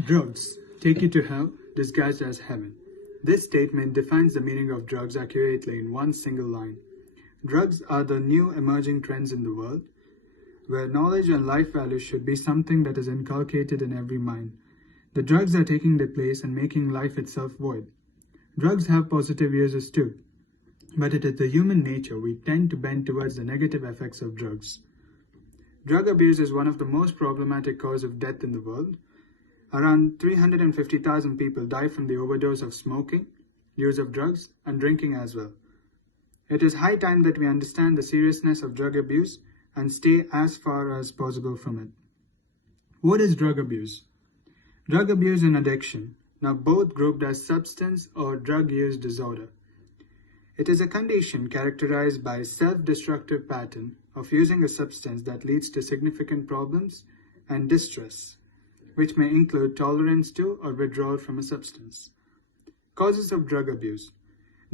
Drugs take you to hell disguised as heaven. This statement defines the meaning of drugs accurately in one single line. Drugs are the new emerging trends in the world, where knowledge and life values should be something that is inculcated in every mind. The drugs are taking their place and making life itself void. Drugs have positive uses too, but it is the human nature we tend to bend towards the negative effects of drugs. Drug abuse is one of the most problematic causes of death in the world. Around 350,000 people die from the overdose of smoking, use of drugs, and drinking as well. It is high time that we understand the seriousness of drug abuse and stay as far as possible from it. What is drug abuse? Drug abuse and addiction, now both grouped as substance or drug use disorder. It is a condition characterized by a self-destructive pattern of using a substance that leads to significant problems and distress, which may include tolerance to or withdrawal from a substance. Causes of drug abuse.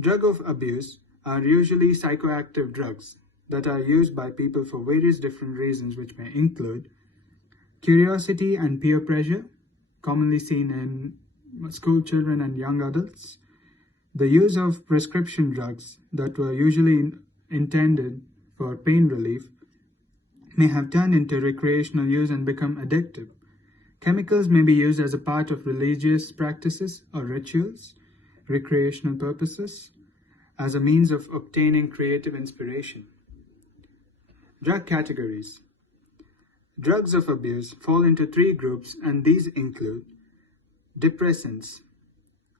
Drug abuse are usually psychoactive drugs that are used by people for various different reasons, which may include curiosity and peer pressure, commonly seen in school children and young adults, the use of prescription drugs that were usually intended for pain relief may have turned into recreational use and become addictive. Chemicals may be used as a part of religious practices or rituals, recreational purposes, as a means of obtaining creative inspiration. Drug categories. Drugs of abuse fall into three groups, and these include depressants.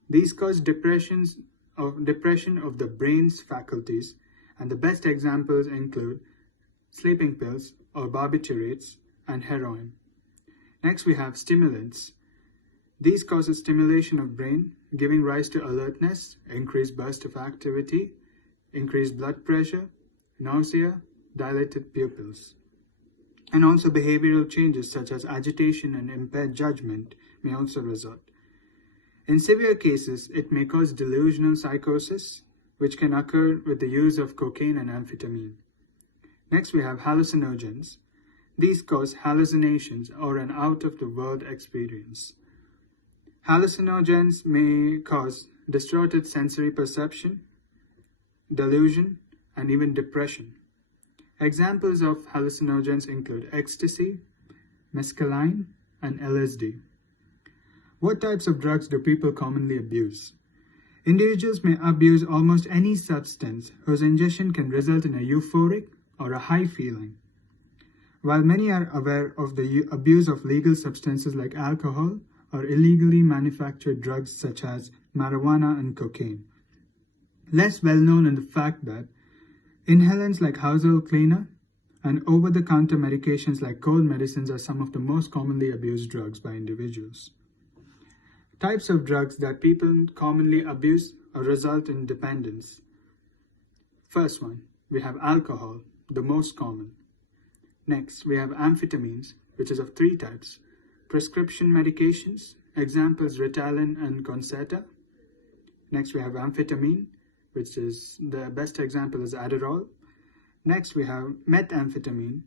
These cause depression of the brain's faculties, and the best examples include sleeping pills or barbiturates and heroin. Next, we have stimulants. These cause stimulation of brain, giving rise to alertness, increased burst of activity, increased blood pressure, nausea, dilated pupils. And also behavioral changes such as agitation and impaired judgment may also result. In severe cases, it may cause delusional psychosis, which can occur with the use of cocaine and amphetamine. Next, we have hallucinogens. These cause hallucinations or an out-of-the-world experience. Hallucinogens may cause distorted sensory perception, delusion, and even depression. Examples of hallucinogens include ecstasy, mescaline, and LSD. What types of drugs do people commonly abuse? Individuals may abuse almost any substance whose ingestion can result in a euphoric or a high feeling. While many are aware of the abuse of legal substances like alcohol or illegally manufactured drugs such as marijuana and cocaine, less well known is the fact that inhalants like household cleaner and over-the-counter medications like cold medicines are some of the most commonly abused drugs by individuals. Types of drugs that people commonly abuse or result in dependence. First one, we have alcohol, the most common. Next, we have amphetamines, which is of three types. Prescription medications, examples Ritalin and Concerta. Next, we have amphetamine, which is the best example is Adderall. Next, we have methamphetamine.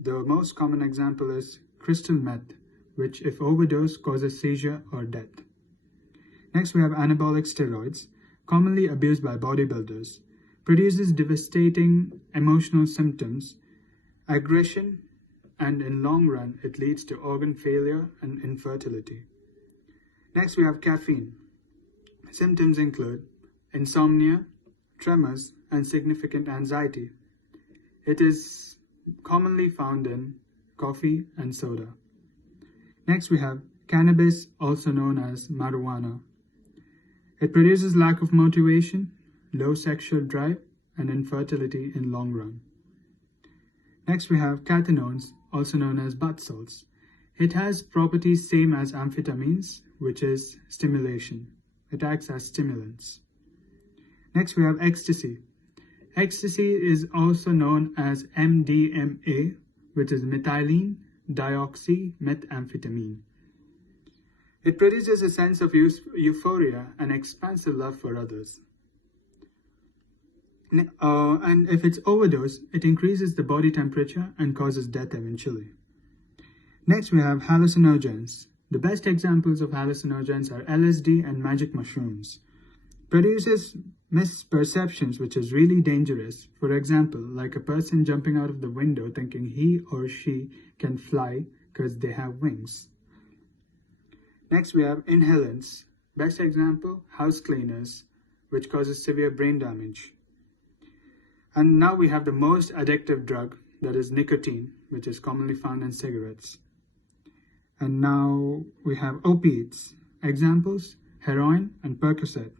The most common example is crystal meth, which if overdosed causes seizure or death. Next, we have anabolic steroids, commonly abused by bodybuilders, produces devastating emotional symptoms, aggression, and in long run, it leads to organ failure and infertility. Next, we have caffeine. Symptoms include insomnia, tremors, and significant anxiety. It is commonly found in coffee and soda. Next, we have cannabis, also known as marijuana. It produces lack of motivation, low sexual drive, and infertility in long run. Next, we have cathinones, also known as bath salts. It has properties same as amphetamines, which is stimulation. It acts as stimulants. Next, we have ecstasy. Ecstasy is also known as MDMA, which is methylene dioxymethamphetamine. It produces a sense of euphoria and expansive love for others. And if it's overdosed, it increases the body temperature and causes death eventually. Next, we have hallucinogens. The best examples of hallucinogens are LSD and magic mushrooms. Produces misperceptions which is really dangerous. For example, like a person jumping out of the window thinking he or she can fly because they have wings. Next we have inhalants. Best example, house cleaners, which causes severe brain damage. And now we have the most addictive drug, that is nicotine, which is commonly found in cigarettes. And now we have opiates. Examples, heroin and Percocet.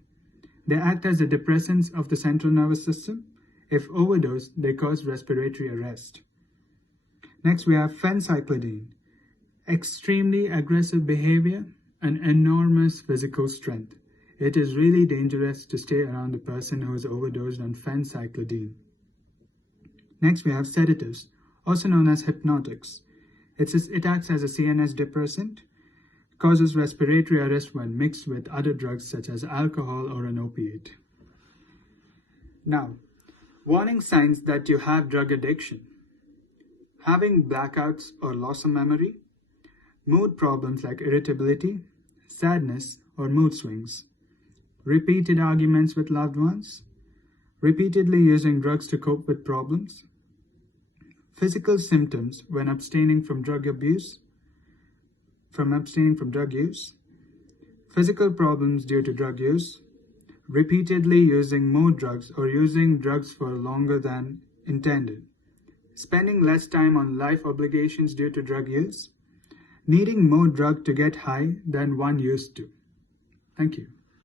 They act as the depressants of the central nervous system. If overdosed, they cause respiratory arrest. Next, we have phencyclidine. Extremely aggressive behavior and enormous physical strength. It is really dangerous to stay around a person who is overdosed on phencyclidine. Next, we have sedatives, also known as hypnotics. It acts as a CNS depressant, causes respiratory arrest when mixed with other drugs such as alcohol or an opiate. Now, warning signs that you have drug addiction. Having blackouts or loss of memory, mood problems like irritability, sadness, or mood swings, repeated arguments with loved ones, repeatedly using drugs to cope with problems, physical symptoms when abstaining from drug use, physical problems due to drug use, repeatedly using more drugs or using drugs for longer than intended, spending less time on life obligations due to drug use, needing more drug to get high than one used to. Thank you.